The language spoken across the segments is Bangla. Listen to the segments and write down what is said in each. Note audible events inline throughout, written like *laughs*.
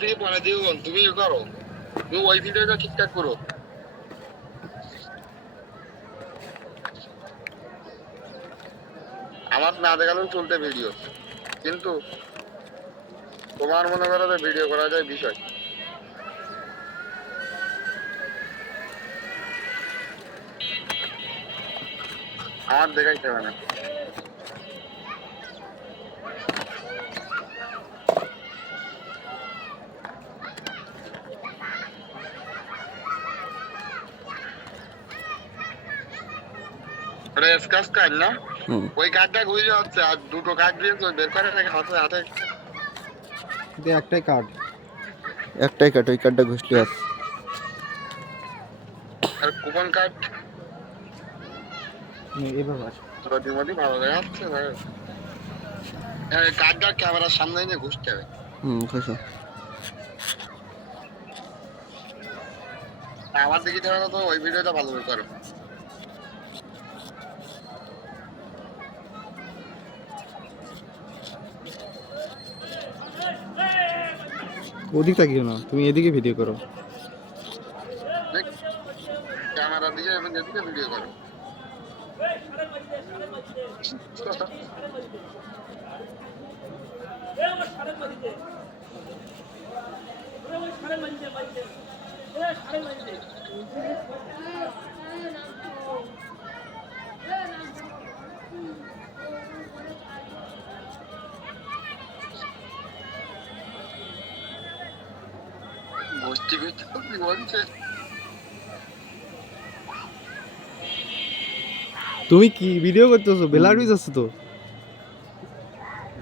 থেকে পরে দিও তুমি ইয়ে করো। তুমি ওই ভিডিওটা ঠিকঠাক করো। আমার না দেখালেও চলতে ভিডিও কিন্তু তোমার মনে করো যে ভিডিও করা যায় বিষয়। আমার দেখাইতে হবে না। ওটা স্কাচ কার্ড না? হুম। ওই কার্ডটা ঘুরে যাচ্ছে আর দুটো কার্ড দিয়েছে ওই বের করে রেখে হাতে হাতে। একটাই কার্ড একটাই কাট ওই কার্ডটা ঘুষলি আস আর কুপন কার্ড এভাবে যদি মধ্যে ভালো দেখা যাচ্ছে ভাই। কার্ডটা ক্যামেরার সামনে নিয়ে ঘুষতে হবে। হুম ঘুষো। আমার দিকে তো ওই ভিডিওটা ভালো করে। ওদিক তাকিও না তুমি এদিকে ভিডিও করো। ক্যামেরার দিকে এবং এদিকে ভিডিও করো। *laughs* *laughs* *laughs* গোষ্ঠী করতে কি বলছে তুমি কি ভিডিও করতেছো? বেলার আছে তো?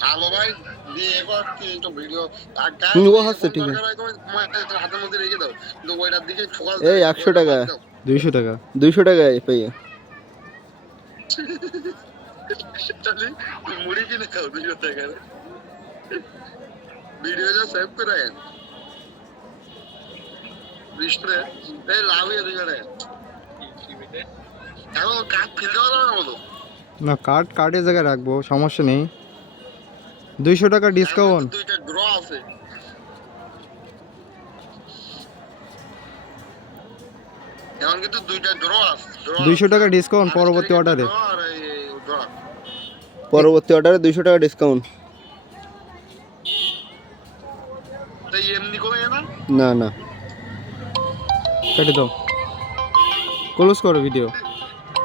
ভালো ভাই দিয়ে এবার ভিডিও ও হচ্ছে, ঠিক আছে। তোমার হাতের মধ্যে রেখে দাও। কিন্তু ওইটার দিকে ফোকাস এই, 100 টাকা। দুইশো টাকা। দুইশো টাকায় পাইয়া মুড়ি কিনে খাও দুশো টাকা ভিডিওটা সেভ করে না কার্ড কার্ডের জায়গায় রাখব সমস্যা নেই। দুইশো টাকা ডিসকাউন্ট দুইটা ড্র আছে। এখন কিন্তু দুইটা ড্র আছে draw দুইশো টাকা ডিসকাউন্ট পরবর্তী অর্ডারে। পরবর্তী অর্ডারে দুইশো টাকা ডিসকাউন্ট না না। কেটে দাও। ক্লোজ করো ভিডিও